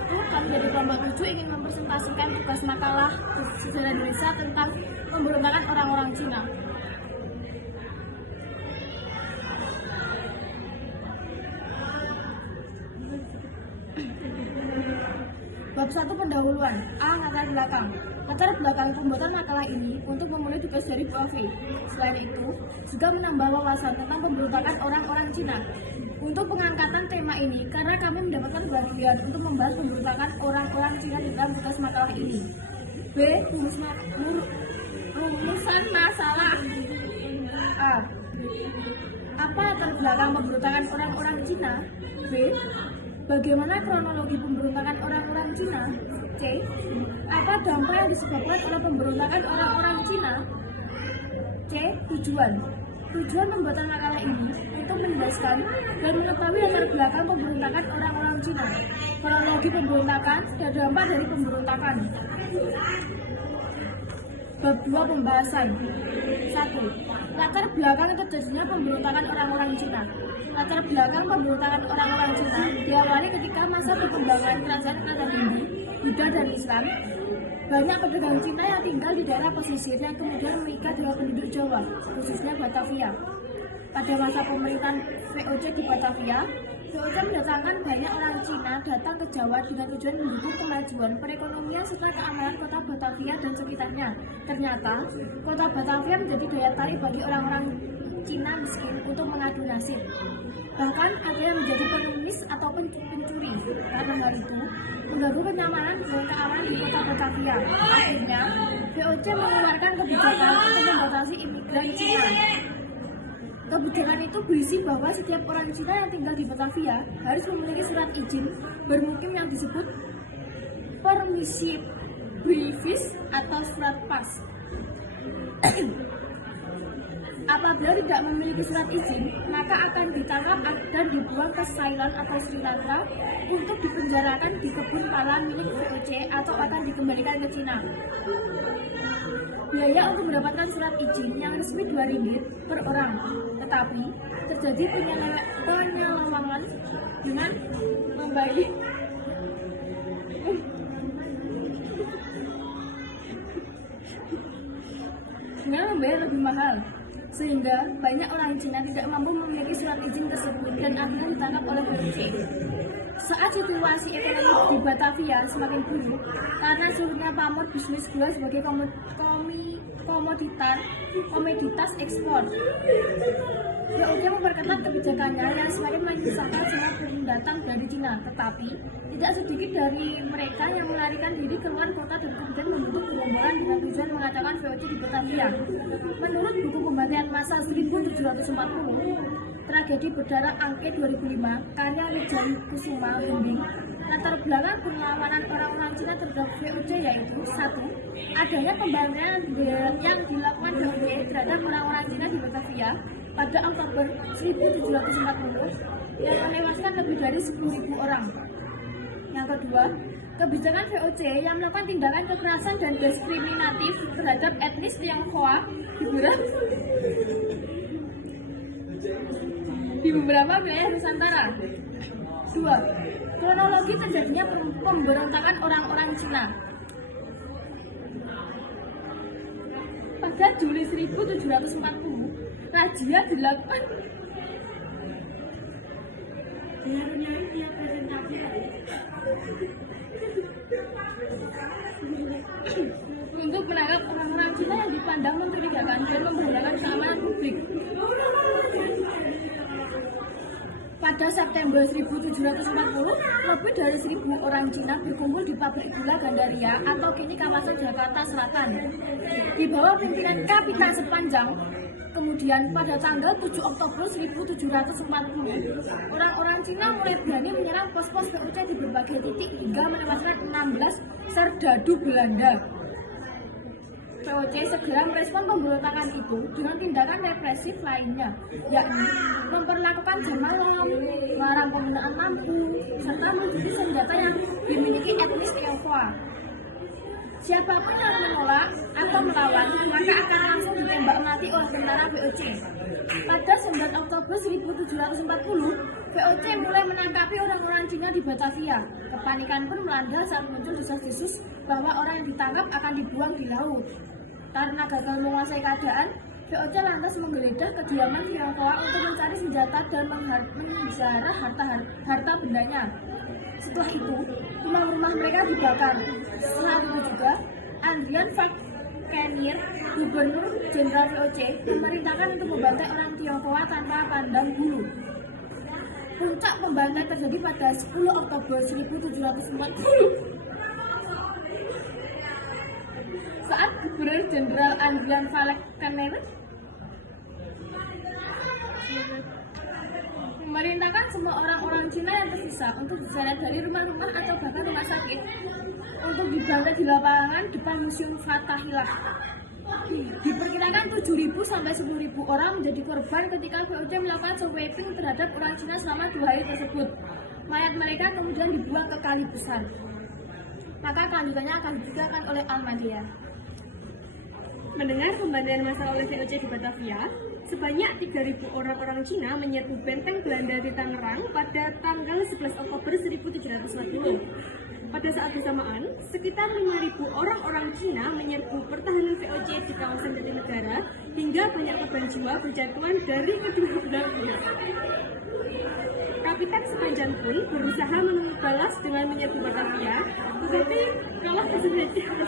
kami dari kelompok 7 ingin mempresentasikan tugas makalah sejarah Indonesia tentang pemberontakan orang-orang Cina. Bab 1 pendahuluan. A. Latar belakang. Latar belakang pembuatan makalah ini untuk memenuhi tugas dari Bu Afi. Selain itu, juga menambah wawasan tentang pemberontakan orang-orang Cina. Untuk pengangkatan tema ini, karena kami mendapatkan bagian untuk membahas pemberontakan orang-orang Cina di dalam tugas makalah ini. B. Rumusan masalah. A. Apa latar belakang pemberontakan orang-orang Cina? B. Bagaimana kronologi pemberontakan orang-orang Cina? C. Apa dampak yang disebabkan oleh pemberontakan orang-orang Cina? C. Tujuan pembuatan makalah ini untuk menjelaskan dan mengetahui latar belakang pemberontakan orang-orang Cina, kronologi pemberontakan, dan dampak dari pemberontakan. Bab 2 pembahasan. 1. Latar belakang terjadinya pemberontakan orang-orang Cina. Latar belakang pemberontakan orang-orang Cina diawali ketika masa perkembangan kerajaan Hindu, Buddha dan Islam. Banyak pedagang Cina yang tinggal di daerah pesisir yang kemudian menikah dengan penduduk Jawa, khususnya Batavia. Pada masa pemerintahan VOC di Batavia, VOC mendatangkan banyak orang Cina datang ke Jawa dengan tujuan mendukung kemajuan perekonomian serta keamanan kota Batavia dan sekitarnya. Ternyata, kota Batavia menjadi daya tarik bagi orang-orang Cina miskin untuk mengadu nasib. Bahkan ada yang menjadi pengemis atau pencuri. Karena hal itu, mengganggu kenyamanan dan keamanan di kota Batavia. Akhirnya, VOC mengeluarkan kebijakan untuk membatasi imigran Cina. Kebijakan itu berisi bahwa setiap orang Cina yang tinggal di Batavia harus memiliki surat izin bermukim yang disebut permisi brevis atau surat pas. Apabila tidak memiliki surat izin, maka akan ditangkap dan dibuang ke Ceylon atau Sri Lanka untuk dipenjarakan di kebun pala milik VOC atau akan dikembalikan ke Cina. Biaya untuk mendapatkan surat izin yang resmi Rp2 per orang, tetapi terjadi penyelewengan dengan membayar lebih mahal, sehingga banyak orang Cina tidak mampu memiliki surat izin tersebut dan akhirnya ditangkap oleh VOC. Saat situasi ekonomi di Batavia semakin buruk karena sulitnya pamor bisnis gula sebagai komoditas ekspor, VOC memperketat kebijakannya yang semakin menyusahkan semua pendatang dari Cina. Tetapi tidak sedikit dari mereka yang melarikan diri keluar kota dan kemudian membentuk gerombolan dengan tujuan mengacaukan VOC di Batavia. Menurut buku pembantaian massal 1740, Tragedi Berdarah Angke 2005, karya Wijaya Kusuma Gending, latar belakang perlawanan orang-orang Cina terhadap VOC yaitu 1. Adanya pembantaian yang dilakukan VOC terhadap orang-orang Cina di Batavia pada Oktober 1740 yang menewaskan lebih dari 10.000 orang. Yang kedua, kebijakan VOC yang melakukan tindakan kekerasan dan diskriminatif terhadap etnis Tionghoa di beberapa wilayah Nusantara. 2. Kronologi terjadinya pemberontakan orang-orang Cina. Pada Juli 1740, razia dilakukan untuk menangkap orang-orang Cina yang dipandang mencurigakan dan membahayakan keamanan publik. Pada September 1740, lebih dari 1.000 orang Cina berkumpul di pabrik gula Gandaria atau kini kawasan Jakarta Selatan. Di bawah pimpinan Kapitan Sepanjang. Kemudian pada tanggal 7 Oktober 1740, orang-orang Cina mulai berani menyerang pos-pos VOC di berbagai titik hingga menewaskan 16 serdadu Belanda. VOC segera merespon pemberontakan itu dengan tindakan represif lainnya, yakni memperlakukan jam malam, melarang penggunaan lampu, serta mencuri senjata yang dimiliki etnis Tionghoa. Siapapun yang menolak atau melawan, maka akan langsung ditembak mati oleh tentara VOC. Pada 9 Oktober 1740, VOC mulai menangkapi orang-orang Cina di Batavia. Kepanikan pun melanda saat muncul desas-desus bahwa orang yang ditangkap akan dibuang di laut. Karena gagal menguasai keadaan, VOC lantas menggeledah kediaman Tionghoa untuk mencari senjata dan menjarah harta bendanya. Setelah itu, rumah-rumah mereka dibakar. Saat itu juga, Adrian Falkenir, Gubernur Jenderal VOC, memerintahkan untuk membantai orang Tionghoa tanpa pandang bulu. Puncak pembantaian terjadi pada 10 Oktober 1740 saat Gubernur Jenderal Adrian Falkenir memerintahkan semua orang-orang Cina yang tersisa untuk diseret dari rumah-rumah atau bahkan rumah sakit untuk dibantai di lapangan depan Museum Fathahillah. Diperkirakan 7.000 sampai 10.000 orang menjadi korban ketika VOC melakukan sweeping terhadap orang Cina selama 2 hari tersebut. Mayat mereka kemudian dibuang ke kali besar. Maka kelanjutannya akan diceritakan oleh Almadia. Mendengar pembantaian massal oleh VOC di Batavia, sebanyak 3.000 orang-orang Cina menyerbu benteng Belanda di Tangerang pada tanggal 11 Oktober 1740. Pada saat bersamaan, sekitar 5.000 orang-orang Cina menyerbu pertahanan VOC di kawasan Jatinegara hingga banyak korban jiwa berjatuhan dari kedua belah pihak. Kapitan Sepanjang pun berusaha membalas dengan menyerbu Batavia, tetapi kalah persenjataan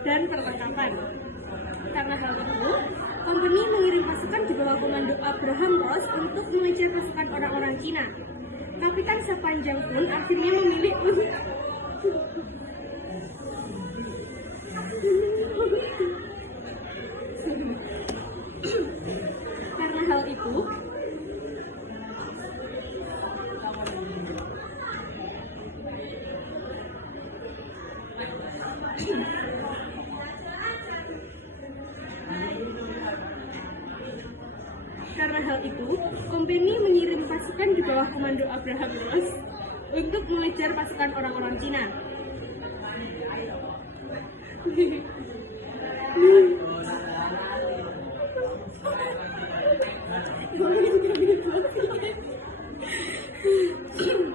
dan perlengkapan. Karena hal itu, kompeni mengirim pasukan di bawah komando Abraham Ross untuk mengejar pasukan orang-orang Cina. Kapitan Sepanjang pun akhirnya memilih untuk karena hal itu, kompeni mengirim pasukan di bawah komando Abraham Ross untuk mengejar pasukan orang-orang Cina.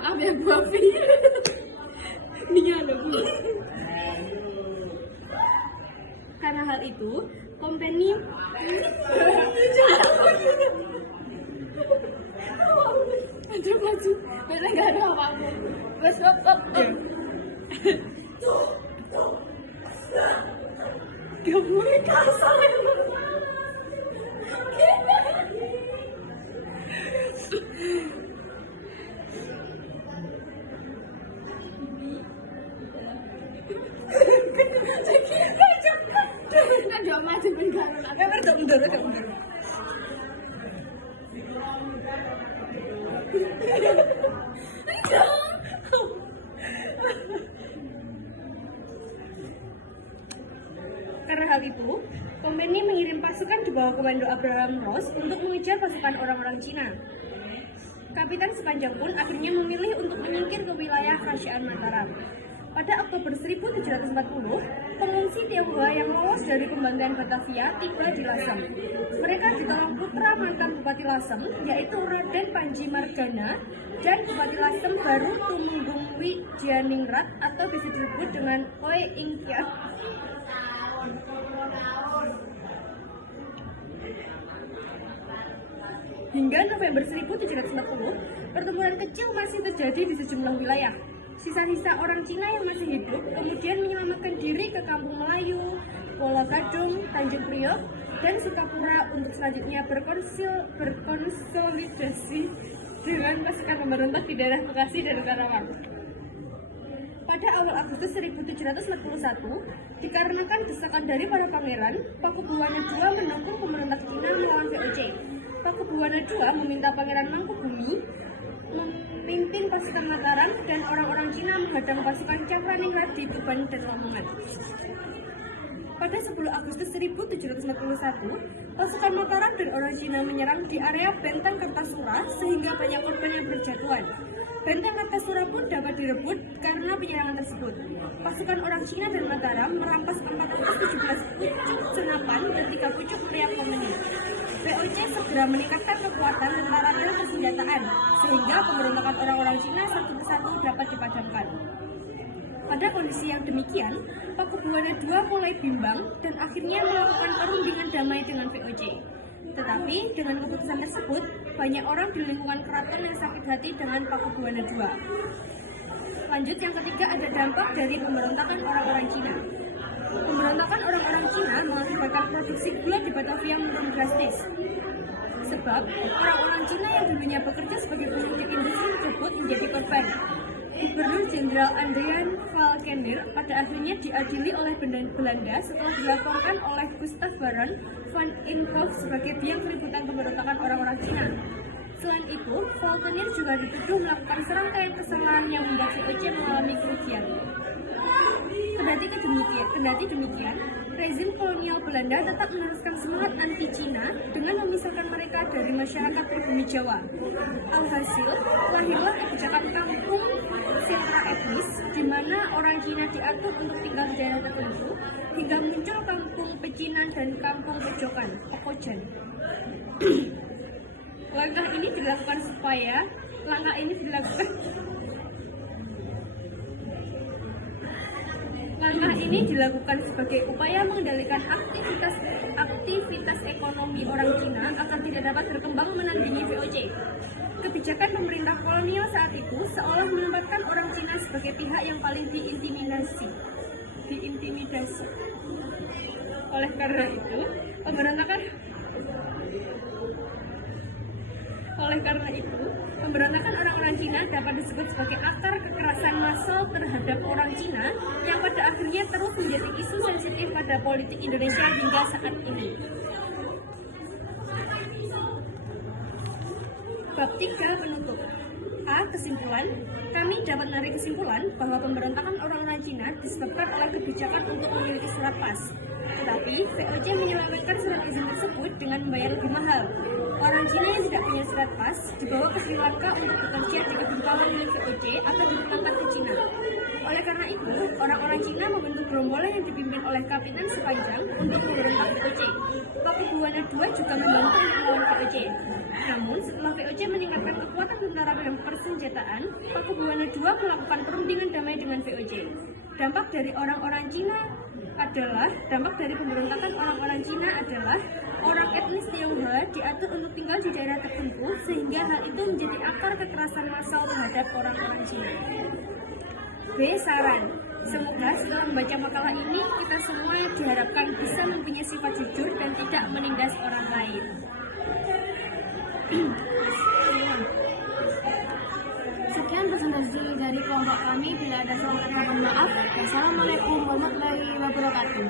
Ambil buafi. Iya loh, Bu. Karena hal itu, kompeni Aduh maju, bener gak ada apa-apa. Wes wop. Gak boleh kasar. Kan dia maju bener. Ada mundur. Karena hal itu, kompeni mengirim pasukan di bawah komando Abraham Ross untuk mengejar pasukan orang-orang Cina. Kapitan Sepanjang pun akhirnya memilih untuk menyingkir ke wilayah Kerajaan Mataram. Pada Oktober 1740, pengungsi Tionghoa yang lolos dari pembantaian Batavia tiba di Lasem. Mereka ditolong putra mantan Bupati Lasem, yaitu Raden Panji Margana, dan Bupati Lasem baru Tumenggung Wijaningrat atau bisa disebut dengan Hoi Ingkia. Hingga November 1740, pertempuran kecil masih terjadi di sejumlah wilayah. Sisa-sisa orang Cina yang masih hidup kemudian menyelamatkan diri ke Kampung Melayu, Pulau Gadung, Tanjung Priok, dan Sukapura untuk selanjutnya berkonsolidasi dengan pasukan pemberontak di daerah Bekasi dan Karawang. Pada awal Agustus 1741, dikarenakan desakan dari para pangeran, Pakubuwana II menangkap pemberontak Cina melawan VOC. Pakubuwana II meminta Pangeran Mangkubumi memimpin pasukan Mataram dan orang-orang Cina menghadang pasukan Cakraningrat di Tuban dan Lamongan. Pada 10 Agustus 1741, pasukan Mataram dan orang Cina menyerang di area Benteng Kertasura sehingga banyak korban yang berjatuhan. Benteng Kertasura pun dapat direbut karena penyerangan tersebut. Pasukan orang Cina dan Mataram merampas 417 pucuk senapan dan 3 pucuk meriam kompeni. VOC segera meningkatkan kekuatan tentara dan persenjataan sehingga pemberontakan orang-orang Cina satu persatu dapat dipadamkan. Pada kondisi yang demikian, Pakubuwana II mulai bimbang dan akhirnya melakukan perundingan damai dengan VOC. Tetapi dengan keputusan tersebut, banyak orang di lingkungan keraton yang sakit hati dengan Pakubuwana II. Lanjut, yang ketiga ada dampak dari pemberontakan orang-orang Cina. Pemberontakan orang-orang Cina mengakibatkan produksi gula di Batavia menurun drastis. Sebab orang-orang Cina yang dulunya bekerja sebagai buruh di industri tersebut menjadi korban. Gubernur Jenderal Adrian Falkenir pada akhirnya diadili oleh Belanda setelah dilaporkan oleh Gustav Baron van Imhoff sebagai biang keributan pemberontakan orang-orang Cina. Selain itu, Falkenir juga dituduh melakukan serangkaian kesalahan yang membuat VOC mengalami kerugian. Kendati demikian, rezim kolonial Belanda tetap meneruskan semangat anti-Cina dengan memisahkan mereka dari masyarakat pribumi Jawa. Alhasil, lahirlah kebijakan kampung sentra etnis, di mana orang Cina diatur untuk tinggal di daerah tertentu, hingga muncul kampung pecinan dan kampung pojokan, Pokojan. Langkah ini dilakukan sebagai upaya mengendalikan aktivitas ekonomi orang Cina agar tidak dapat berkembang menandingi VOC. Kebijakan pemerintah kolonial saat itu seolah menempatkan orang Cina sebagai pihak yang paling diintimidasi. Oleh karena itu, pemberontakan orang-orang Cina dapat disebut sebagai akar kekerasan massal terhadap orang Cina yang pada akhirnya terus menjadi isu sensitif pada politik Indonesia hingga saat ini. Bab 3 penutup. A. Kesimpulan. Kami dapat menarik kesimpulan bahwa pemberontakan orang-orang Cina disebabkan oleh kebijakan untuk memiliki surat pas. Tetapi VOC menyelamatkan surat izin tersebut dengan membayar lebih mahal. Orang Cina yang tidak punya surat pas dibawa ke Sri Lanka untuk bekerja di gedung pawang milik VOC atau dipulangkan ke Cina. Oleh karena itu, orang-orang Cina membentuk gerombolan yang dipimpin oleh Kapitan Sepanjang untuk memberontak VOC. Pakubuwana II juga membantu untuk melawan VOC. Namun, setelah VOC meningkatkan kekuatan tentara dan persenjataan, Pakubuwana II melakukan perundingan damai dengan VOC. Dampak dari pemberontakan orang-orang Cina adalah orang etnis Tionghoa diatur untuk tinggal di daerah tertentu sehingga hal itu menjadi akar kekerasan massal terhadap orang-orang Cina. B. Saran. Semoga setelah membaca makalah ini kita semua diharapkan bisa mempunyai sifat jujur dan tidak menindas orang lain. Sekian presentasi dari kelompok kami. Bila ada salah kata mohon maaf. Wassalamualaikum warahmatullahi wabarakatuh.